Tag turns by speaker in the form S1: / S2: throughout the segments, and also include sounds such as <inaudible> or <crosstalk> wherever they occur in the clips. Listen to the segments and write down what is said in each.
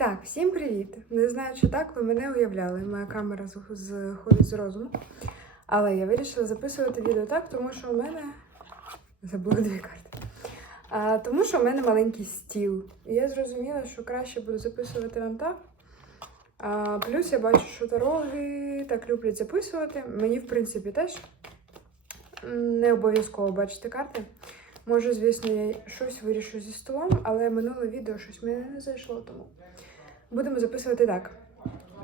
S1: Так, всім привіт! Не знаю, чи так ви мене уявляли. Моя камера зходить з розуму. Але я вирішила записувати відео так, тому що у мене забула дві карти. А, тому що у мене маленький стіл. І я зрозуміла, що краще буду записувати вам так. А, плюс я бачу, що дороги так люблять записувати. Мені, в принципі, теж не обов'язково бачити карти. Може, звісно, я щось вирішу зі столом, але минуле відео щось мене не зайшло, тому будемо записувати так.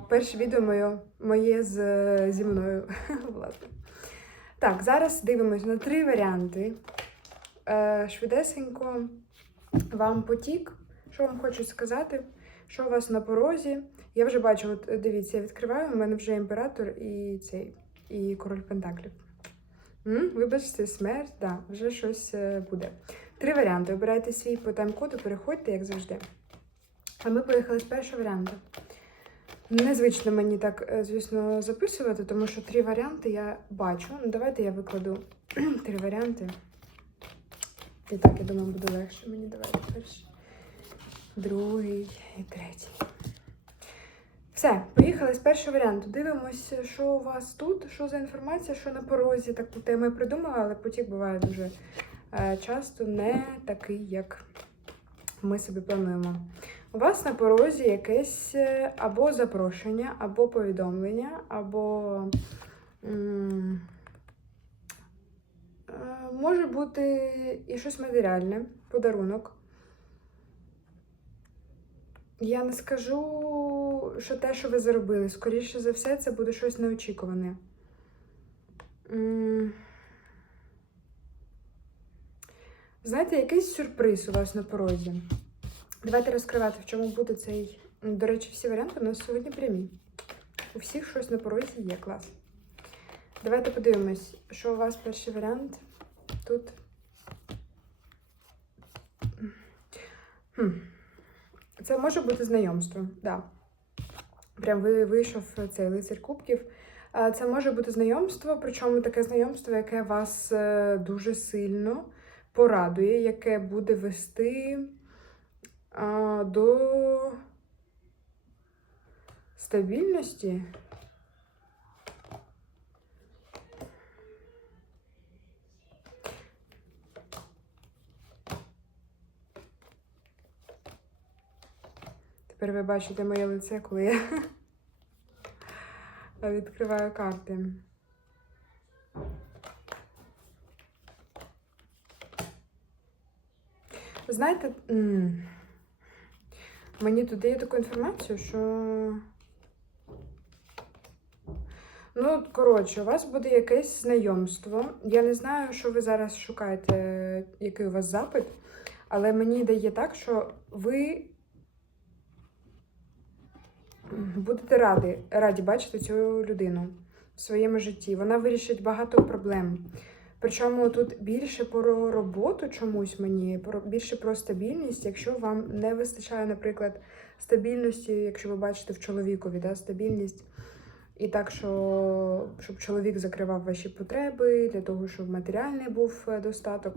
S1: Перше відео моє, моє з, зі мною, <laughs> власне. Так, зараз дивимось на три варіанти. Е, швидесенько вам потік. Що вам хочу сказати? Що у вас на порозі? Я вже бачу, от дивіться, я відкриваю, у мене вже імператор і цей, і король Пентаклів. М? Вибачте, смерть, да, вже щось е, буде. Три варіанти. Обирайте свій по тайм-коду, переходьте, як завжди. А ми поїхали з першого варіанту. Незвично мені так, е, звісно, записувати, тому що три варіанти я бачу. Ну, давайте я викладу <clears throat> три варіанти. І так, я думаю, буде легше мені. Давайте перший, другий і третій. Все, поїхали з першого варіанту. Дивимося, що у вас тут, що за інформація, що на порозі. Таку тему я придумала, але потік буває дуже е, часто не такий, як ми собі плануємо. У вас на порозі якесь е, або запрошення, або повідомлення, або е, може бути і щось матеріальне, подарунок. Я не скажу, що те, що ви заробили. Скоріше за все, це буде щось неочікуване. М. Знаєте, якийсь сюрприз у вас на порозі. Давайте розкривати, в чому буде цей. До речі, всі варіанти у нас сьогодні прямі. У всіх щось на порозі є клас. Давайте подивимось, що у вас перший варіант тут. Хм. Це може бути знайомство, да. Прям ви вийшов цей лицар кубків. Це може бути знайомство, причому таке знайомство, яке вас е, дуже сильно порадує, яке буде вести а, до стабільності. Тепер ви бачите моє лице, коли я <laughs> відкриваю карти. Ви Знаєте, мені тут дає таку інформацію, що. Ну, коротше, у вас буде якесь знайомство. Я не знаю, що ви зараз шукаєте, який у вас запит, але мені дає так, що ви будете раді, раді бачити цю людину в своєму житті. Вона вирішить багато проблем. Причому тут більше про роботу чомусь мені, більше про стабільність, якщо вам не вистачає, наприклад, стабільності, якщо ви бачите в чоловікові, да, стабільність. І так, що щоб чоловік закривав ваші потреби, для того, щоб матеріальний був е, достаток,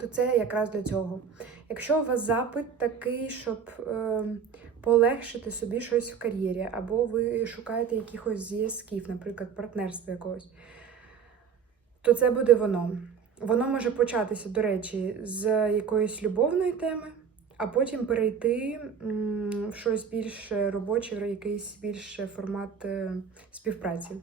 S1: то це якраз для цього. Якщо у вас запит такий, щоб е, полегшити собі щось в кар'єрі, або ви шукаєте якихось зв'язків, наприклад, партнерства якогось, то це буде воно. Воно може початися, до речі, з якоїсь любовної теми, а потім перейти в щось більш робоче, в якийсь більш формат е, співпраці.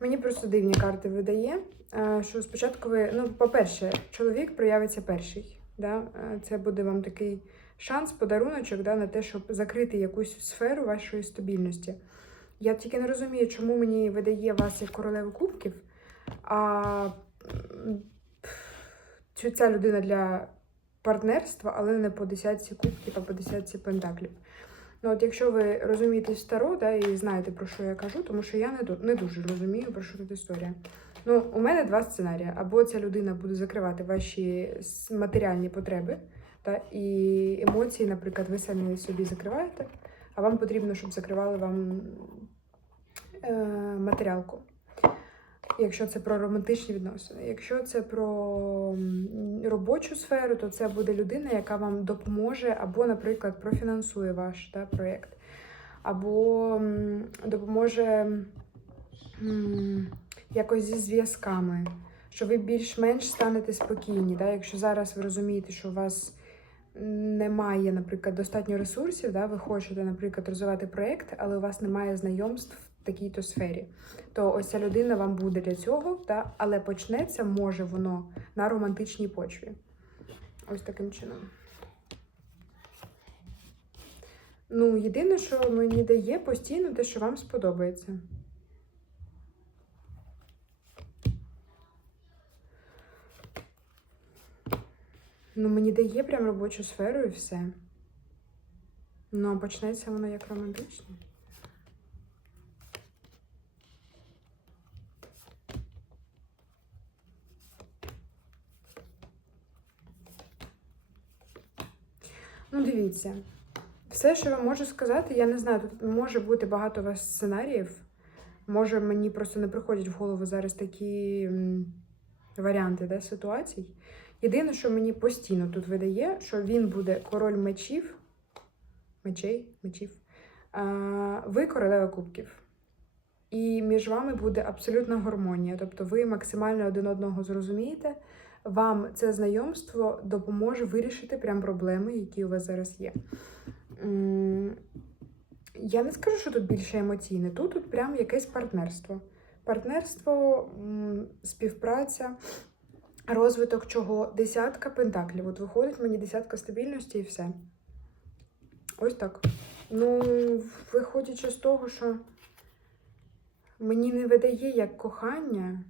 S1: Мені просто дивні карти видає, е, що спочатку ви, ну, по-перше, чоловік проявиться перший. Да? Е, Це буде вам такий шанс, подаруночок да, на те, щоб закрити якусь сферу вашої стабільності. Я тільки не розумію, чому мені видає вас як королеву кубків, а ця людина для партнерства, але не по десятці кубків, а по десятці пентаклів. Ну, от якщо ви розумієте старо, да, і знаєте, про що я кажу, тому що я не, не дуже розумію, про що тут історія. Ну, у мене два сценарії. Або ця людина буде закривати ваші матеріальні потреби, та, і емоції, наприклад, ви самі собі закриваєте, а вам потрібно, щоб закривали вам е, матеріалку. Якщо це про романтичні відносини. Якщо це про робочу сферу, то це буде людина, яка вам допоможе або, наприклад, профінансує ваш та, проєкт, або допоможе якось зі зв'язками, що ви більш-менш станете спокійні. Да? Якщо зараз ви розумієте, що у вас немає, наприклад, достатньо ресурсів, да? ви хочете, наприклад, розвивати проєкт, але у вас немає знайомств в такій-то сфері, то ось ця людина вам буде для цього, да? але почнеться може воно на романтичній почві. Ось таким чином. Ну, єдине, що мені дає постійно те, що вам сподобається. Ну, мені дає прям робочу сферу і все. Ну, а почнеться воно як романтично. Ну, дивіться. Все, що я можу сказати, я не знаю, тут може бути багато у вас сценаріїв. Може, мені просто не приходять в голову зараз такі варіанти да, ситуацій. Єдине, що мені постійно тут видає, що він буде король мечів, мечей, мечів, а, ви королева кубків. І між вами буде абсолютна гармонія. Тобто ви максимально один одного зрозумієте. Вам це знайомство допоможе вирішити прям проблеми, які у вас зараз є. Я не скажу, що тут більше емоційне. Тут, тут прям якесь партнерство. Партнерство, співпраця, розвиток чого? Десятка пентаклів. От виходить мені десятка стабільності і все. Ось так. Ну, виходячи з того, що мені не видає як кохання.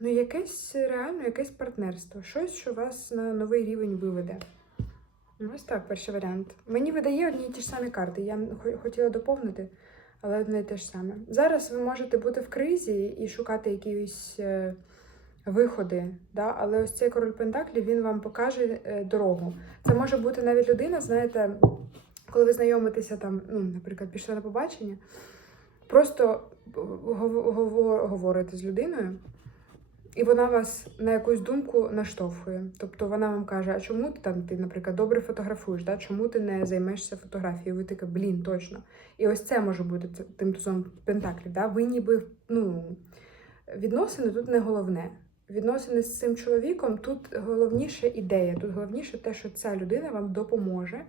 S1: Ну, якесь реально якесь партнерство. Щось, що вас на новий рівень виведе. Ну, Ось так, перший варіант. Мені видає одні й ті ж самі карти. Я хо- хотіла доповнити, але одне й те ж саме. Зараз ви можете бути в кризі і шукати якісь е, виходи, да? але ось цей король Пентаклів він вам покаже е, дорогу. Це може бути навіть людина, знаєте, коли ви знайомитеся там, ну, наприклад, пішли на побачення, просто гов- говорите з людиною. І вона вас на якусь думку наштовхує. Тобто вона вам каже, а чому ти там, ти, наприклад, добре фотографуєш, да? чому ти не займешся фотографією? Ви така, блін, точно. І ось це може бути тим тузом пентаклів. Да? Ви ніби ну, відносини тут не головне. Відносини з цим чоловіком тут головніше ідея, тут головніше те, що ця людина вам допоможе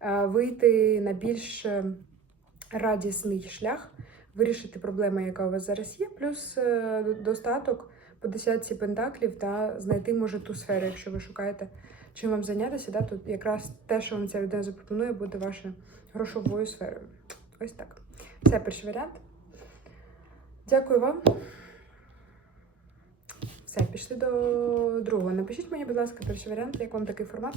S1: е, вийти на більш е, радісний шлях, вирішити проблему, яка у вас зараз є, плюс е, достаток по десятці пентаклів та знайти може ту сферу, якщо ви шукаєте чим вам зайнятися, да, тут якраз те, що вам ця людина запропонує, буде вашою грошовою сферою. Ось так. Це перший варіант. Дякую вам. Все, пішли до другого. Напишіть мені, будь ласка, перший варіант, як вам такий формат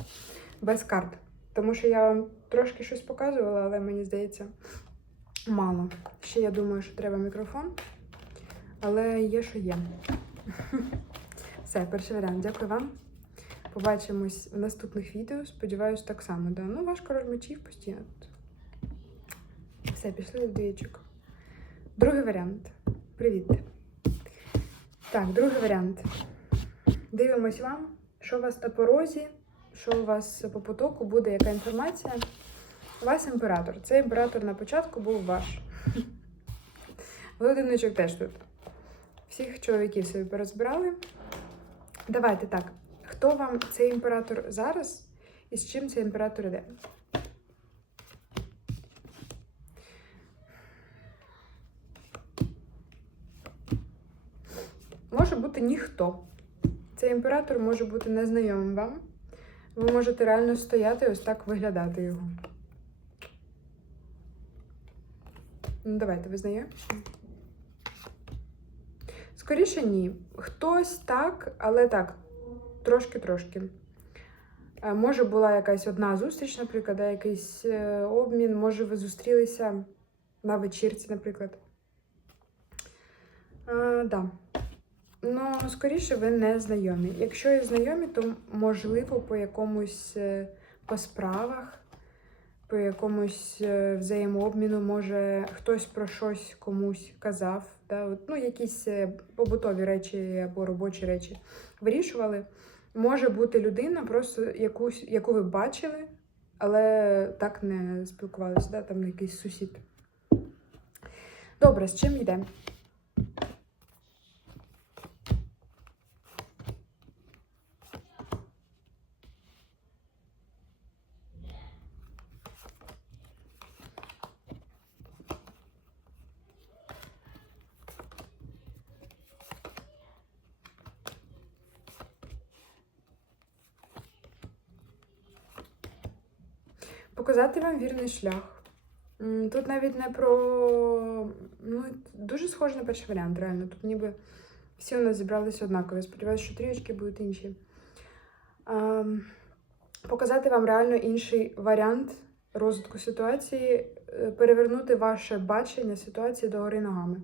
S1: без карт. Тому що я вам трошки щось показувала, але мені здається, мало. Ще я думаю, що треба мікрофон, але є, що є. <laughs> Все, перший варіант. Дякую вам. Побачимось в наступних відео. Сподіваюсь, так само. Да? Ну, ваш король мечів постійно. Все, пішли до двічок. Другий варіант. Привіт. Так, другий варіант. Дивимось вам, що у вас на порозі, що у вас по потоку буде, яка інформація. У вас імператор. Цей імператор на початку був ваш. <laughs> Володимирчик теж тут. Всіх чоловіків собі порозбирали. Давайте так. Хто вам цей імператор зараз і з чим цей імператор іде? Може бути ніхто. Цей імператор може бути незнайомим вам. Ви можете реально стояти і ось так виглядати його. Ну, давайте, ви знайомі? Скоріше ні. Хтось так, але так, трошки-трошки. Е, Може, була якась одна зустріч, наприклад, якийсь е, обмін, може, ви зустрілися на вечірці, наприклад. А, да. Ну, скоріше, ви не знайомі. Якщо і знайомі, то можливо по якомусь е, по справах, по якомусь е, взаємообміну, може хтось про щось комусь казав. От, ну, якісь е, побутові речі або робочі речі вирішували. Може бути людина, просто якусь, яку ви бачили, але так не спілкувалися, да? там якийсь сусід. Добре, з чим йдемо? Показати вам вірний шлях. Тут навіть не про. Ну, дуже схоже на перший варіант, реально. Тут ніби всі у нас зібралися однакові. Сподіваюся, що трішки будуть інші. Ем, Показати вам реально інший варіант розвитку ситуації, е, перевернути ваше бачення ситуації догори ногами.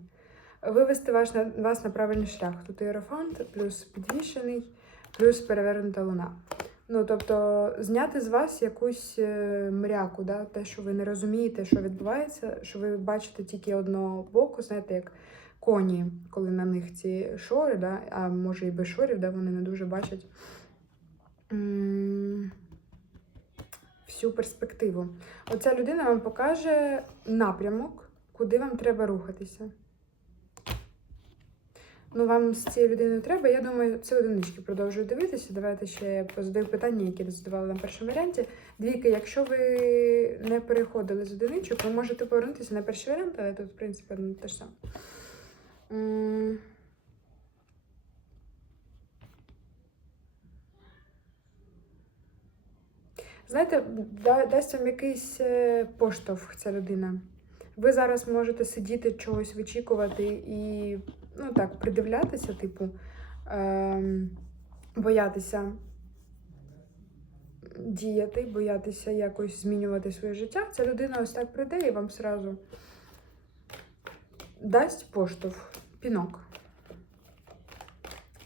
S1: Вивести на- вас на правильний шлях. Тут іерофант, плюс підвішений, плюс перевернута луна. Ну, тобто, зняти з вас якусь е, мряку, да? те, що ви не розумієте, що відбувається, що ви бачите тільки одного боку, знаєте, як коні, коли на них ці шори, да? а може і без шорів, да? вони не дуже бачать всю перспективу. Оця людина вам покаже напрямок, куди вам треба рухатися. Ну, вам з цією людиною треба. Я думаю, це одинички продовжую дивитися. Давайте ще позадаю питання, які задавали на першому варіанті. Двійки, якщо ви не переходили з одиничок, ви можете повернутися на перший варіант, але тут, в принципі, ну, те ж саме. Знаєте, дасть вам якийсь е, поштовх ця людина. Ви зараз можете сидіти, чогось вичікувати і ну так, придивлятися, типу, ем, боятися діяти, боятися якось змінювати своє життя. Ця людина ось так прийде і вам сразу дасть поштовх, пінок.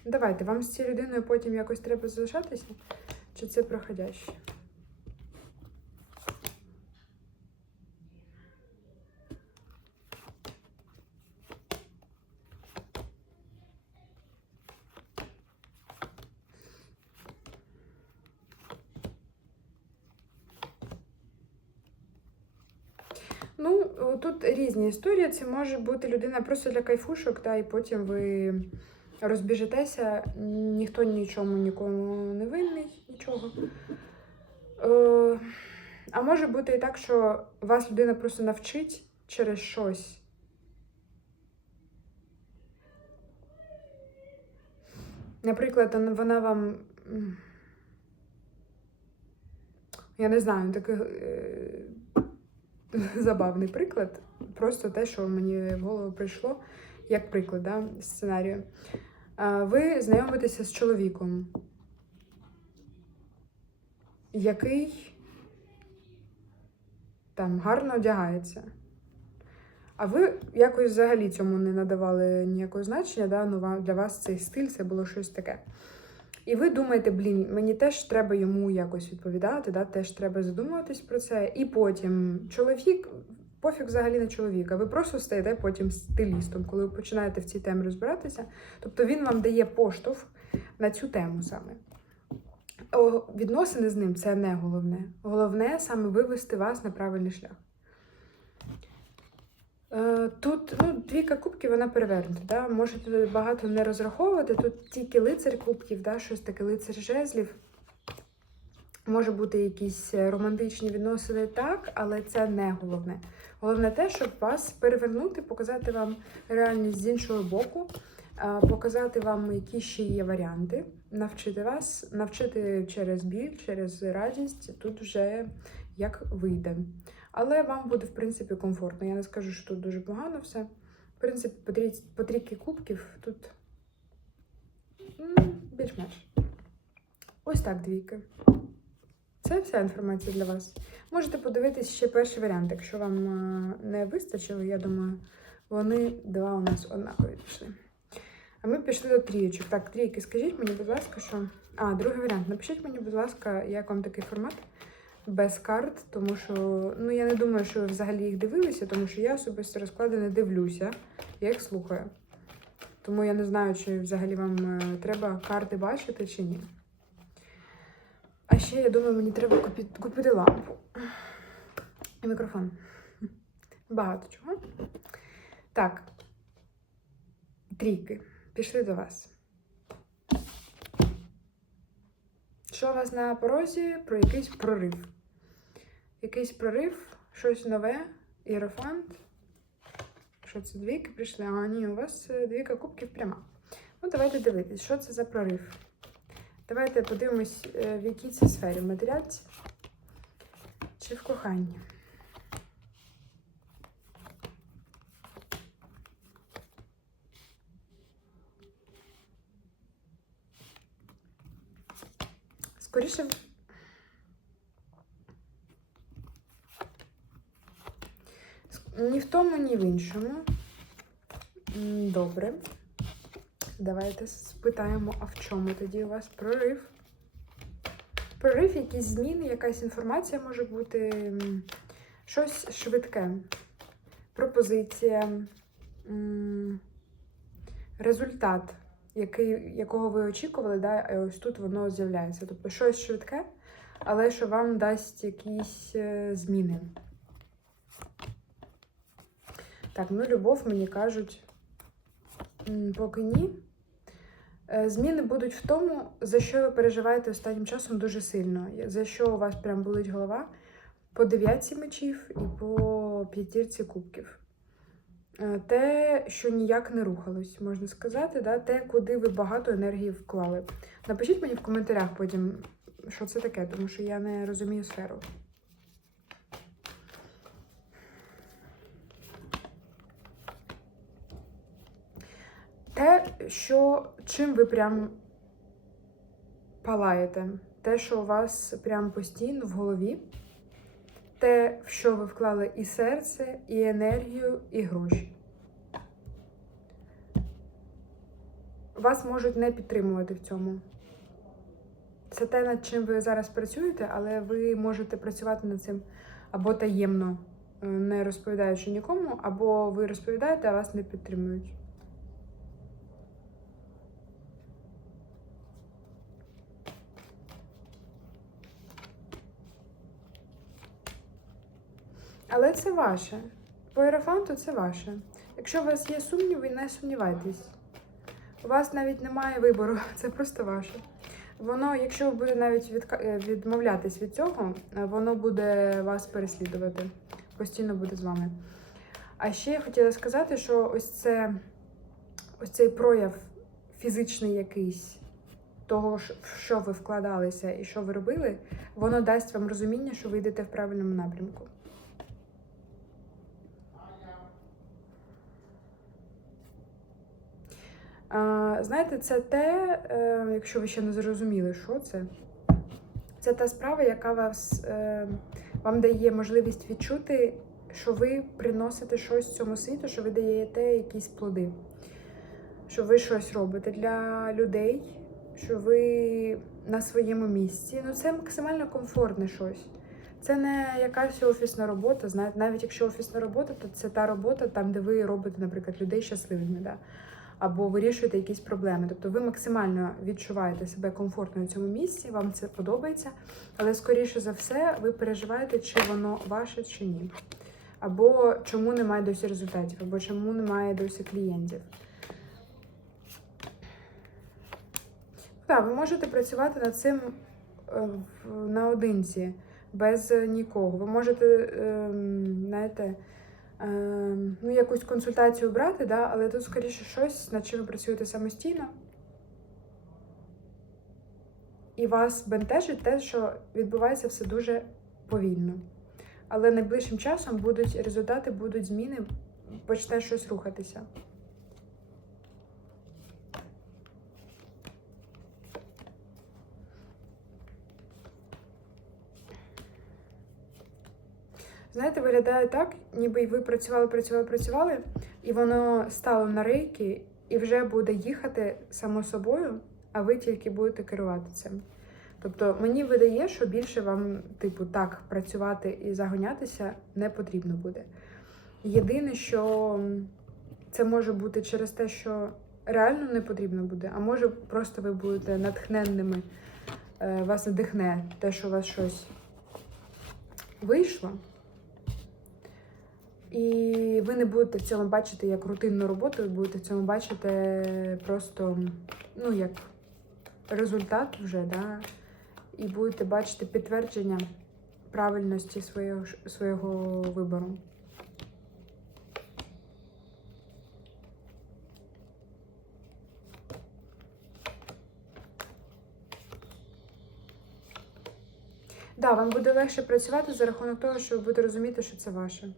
S1: Давайте, вам з цією людиною потім якось треба залишатися? Чи це проходяще? Ну, о, тут різні історії. Це може бути людина просто для кайфушок, та, і потім ви розбіжетеся, ніхто нічому нікому не винний, нічого. Е, а може бути і так, що вас людина просто навчить через щось. Наприклад, вона- вам. Я не знаю, такий е, забавний приклад. Просто те, що мені в голову прийшло, як приклад да, сценарію. Ви знайомитеся з чоловіком, який там гарно одягається. А ви якось взагалі цьому не надавали ніякого значення, да? ну, для вас цей стиль це було щось таке. І ви думаєте, блін, мені теж треба йому якось відповідати, да? теж треба задумуватись про це. І потім чоловік, пофіг взагалі на чоловіка, ви просто стаєте потім стилістом, коли ви починаєте в цій темі розбиратися. Тобто він вам дає поштовх на цю тему саме. Відносини з ним це не головне. Головне саме вивести вас на правильний шлях. Е, Тут ну, двійка кубків, вона перевернута. Да? Можете багато не розраховувати. Тут тільки лицар кубків, да? щось таке лицар жезлів. Може бути якісь романтичні відносини, так, але це не головне. Головне те, щоб вас перевернути, показати вам реальність з іншого боку, показати вам, які ще є варіанти, навчити вас, навчити через біль, через радість, тут вже як вийде. Але вам буде, в принципі, комфортно. Я не скажу, що тут дуже погано все. В принципі, по трійки кубків тут більш-менш. Ось так, двійки. Це вся інформація для вас. Можете подивитись ще перший варіант, якщо вам е, не вистачило, я думаю, вони два у нас однакові пішли. А ми пішли до трійочок. Так, трійки, скажіть мені, будь ласка, що. А, другий варіант. Напишіть мені, будь ласка, як вам такий формат. без карт, тому що ну я не думаю, що ви взагалі їх дивилися, тому що я особисто розклади не дивлюся, я їх слухаю. Тому я не знаю, чи взагалі вам е, треба карти бачити чи ні. А ще я думаю, мені треба купити, купити лампу. І мікрофон. Багато чого. Так. Трійки. Пішли до вас. Що у вас на порозі про якийсь прорив? Якийсь прорив, щось нове, іерофант. Що це двійки прийшли? А, ні, у вас е, двійка кубків пряма. Ну, давайте дивитись, що це за прорив. Давайте подивимось, е, в якій це сфері матеріальці чи в коханні. Скоріше. Ні в тому, ні в іншому. Добре. Давайте спитаємо, а в чому тоді у вас прорив? Прорив, якісь зміни, якась інформація може бути, щось швидке. Пропозиція, результат, який, якого ви очікували, да, і ось тут воно з'являється. Тобто щось швидке, але що вам дасть якісь е, зміни. Так, ну любов, мені кажуть, поки ні. Е, Зміни будуть в тому, за що ви переживаєте останнім часом дуже сильно. За що у вас прям болить голова по дев'ятці мечів і по п'ятірці кубків. Е, Те, що ніяк не рухалось, можна сказати, да? те, куди ви багато енергії вклали. Напишіть мені в коментарях потім, що це таке, тому що я не розумію сферу. Те, що чим ви прям палаєте, те, що у вас прям постійно в голові, те, в що ви вклали і серце, і енергію, і гроші. Вас можуть не підтримувати в цьому. Це те, над чим ви зараз працюєте, але ви можете працювати над цим або таємно, е, не розповідаючи нікому, або ви розповідаєте, а вас не підтримують. Але це ваше. По іерофанту це ваше. Якщо у вас є сумніви, не сумнівайтесь. У вас навіть немає вибору, <laughs> це просто ваше. Воно, якщо ви будете навіть е, відмовлятись від цього, е, воно буде вас переслідувати, постійно буде з вами. А ще я хотіла сказати, що ось це ось цей прояв фізичний якийсь того, в що ви вкладалися і що ви робили, воно дасть вам розуміння, що ви йдете в правильному напрямку. А, знаєте, це те, е, якщо ви ще не зрозуміли, що це, це та справа, яка вас, е, вам дає можливість відчути, що ви приносите щось цьому світу, що ви даєте якісь плоди, що ви щось робите для людей, що ви на своєму місці. Ну, це максимально комфортне щось. Це не якась офісна робота. Знаєте, навіть якщо офісна робота, то це та робота, там, де ви робите, наприклад, людей щасливими. Да? Або вирішуєте якісь проблеми. Тобто ви максимально відчуваєте себе комфортно в цьому місці, вам це подобається, але скоріше за все ви переживаєте, чи воно ваше, чи ні. Або чому немає досі результатів, або чому немає досі клієнтів. Так, ви можете працювати над цим е, наодинці, без нікого. Ви можете, ем, знаєте, ну, якусь консультацію брати, да, але тут скоріше щось, над чим ви працюєте самостійно. І вас бентежить те, що відбувається все дуже повільно. Але найближчим часом будуть результати, будуть зміни, почне щось рухатися. Знаєте, виглядає так, ніби ви працювали, працювали, працювали, і воно стало на рейки і вже буде їхати само собою, а ви тільки будете керувати цим. Тобто мені видає, що більше вам, типу, так працювати і загонятися не потрібно буде. Єдине, що це може бути через те, що реально не потрібно буде, а може просто ви будете натхненними, е, вас надихне те, що у вас щось вийшло. І ви не будете в цьому бачити як рутинну роботу, ви будете в цьому бачити просто, ну, як результат вже, да? і будете бачити підтвердження правильності свого, свого вибору. Да, вам буде легше працювати за рахунок того, що ви будете розуміти, що це ваше.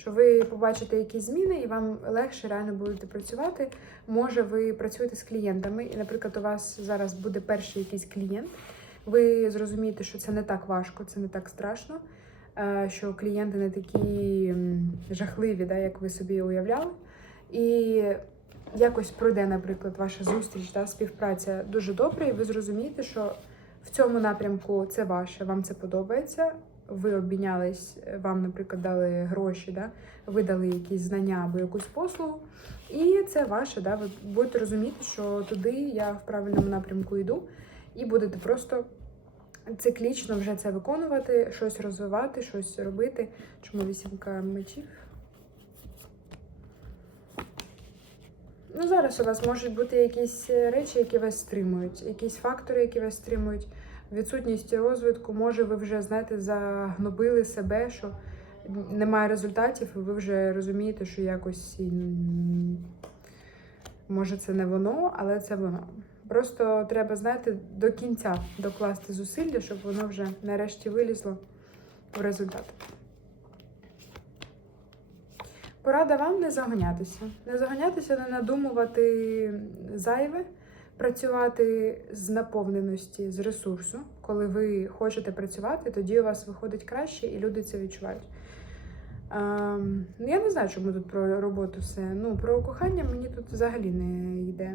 S1: Що ви побачите якісь зміни, і вам легше реально будете працювати. Може, ви працюєте з клієнтами, і, наприклад, у вас зараз буде перший якийсь клієнт. Ви зрозумієте, що це не так важко, це не так страшно, е, що клієнти не такі жахливі, да, як ви собі уявляли. І якось пройде, наприклад, ваша зустріч та співпраця дуже добре, і ви зрозумієте, що в цьому напрямку це ваше, вам це подобається. Ви обмінялись, вам, наприклад, дали гроші, да? ви дали якісь знання або якусь послугу, і це ваше, да? ви будете розуміти, що туди я в правильному напрямку йду, і будете просто циклічно вже це виконувати, щось розвивати, щось робити. Чому вісімка мечів? Ну, зараз у вас можуть бути якісь е, речі, які вас стримують, якісь фактори, які вас стримують. Відсутність розвитку, може, ви вже, знаєте, загнобили себе, що немає результатів, і ви вже розумієте, що якось може це не воно, але це воно. Просто треба, знаєте, до кінця докласти зусилля, щоб воно вже нарешті вилізло в результат. Порада вам не заганятися. Не заганятися, не надумувати зайве, працювати з наповненості, з ресурсу. Коли ви хочете працювати, тоді у вас виходить краще і люди це відчувають. Ем, ну, я не знаю, чому тут про роботу все. Ну, про кохання мені тут взагалі не йде.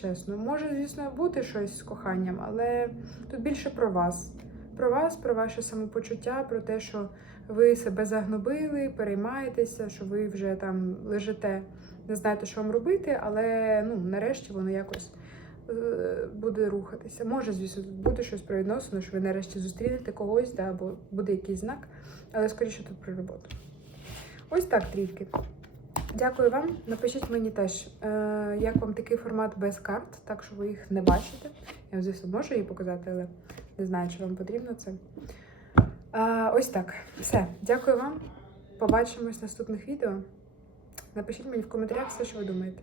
S1: Чесно. Може, звісно, бути щось з коханням, але тут більше про вас. Про вас, про ваше самопочуття, про те, що ви себе загнобили, переймаєтеся, що ви вже там лежите, не знаєте, що вам робити, але ну, нарешті воно якось буде рухатися. Може, звісно, буде щось про відносини, що ви нарешті зустрінете когось, да, або буде якийсь знак, але скоріше тут про роботу. Ось так трійки. Дякую вам. Напишіть мені теж, е, як вам такий формат без карт, так що ви їх не бачите. Я, звісно, можу її показати, але не знаю, чи вам потрібно це. Ось так. Все. Дякую вам. Побачимось в наступних відео. Напишіть мені в коментарях все, що ви думаєте.